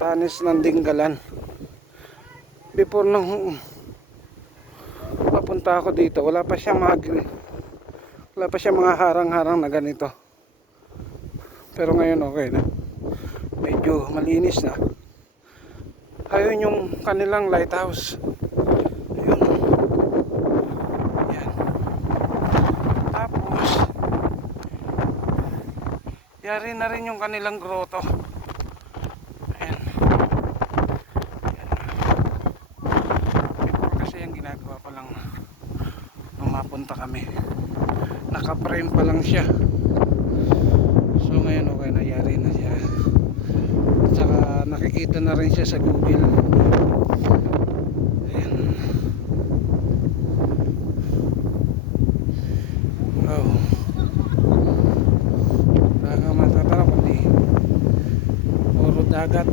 Batanes ng Dingalan. Before nung papunta ako dito, wala pa siya mga harang-harang na ganito. Pero ngayon okay na. Medyo malinis na. Ayun yung kanilang lighthouse. Ayun. Yan. Tapos yari na rin yung kanilang grotto. Ayan. Before kasi yung ginagawa pa lang nung mapunta kami. Naka-frame pa lang siya. So ngayon okay na, yari na siya. At saka nakikita na rin siya sa Google. Ayan. Oh. Matatara kundi puro dagat.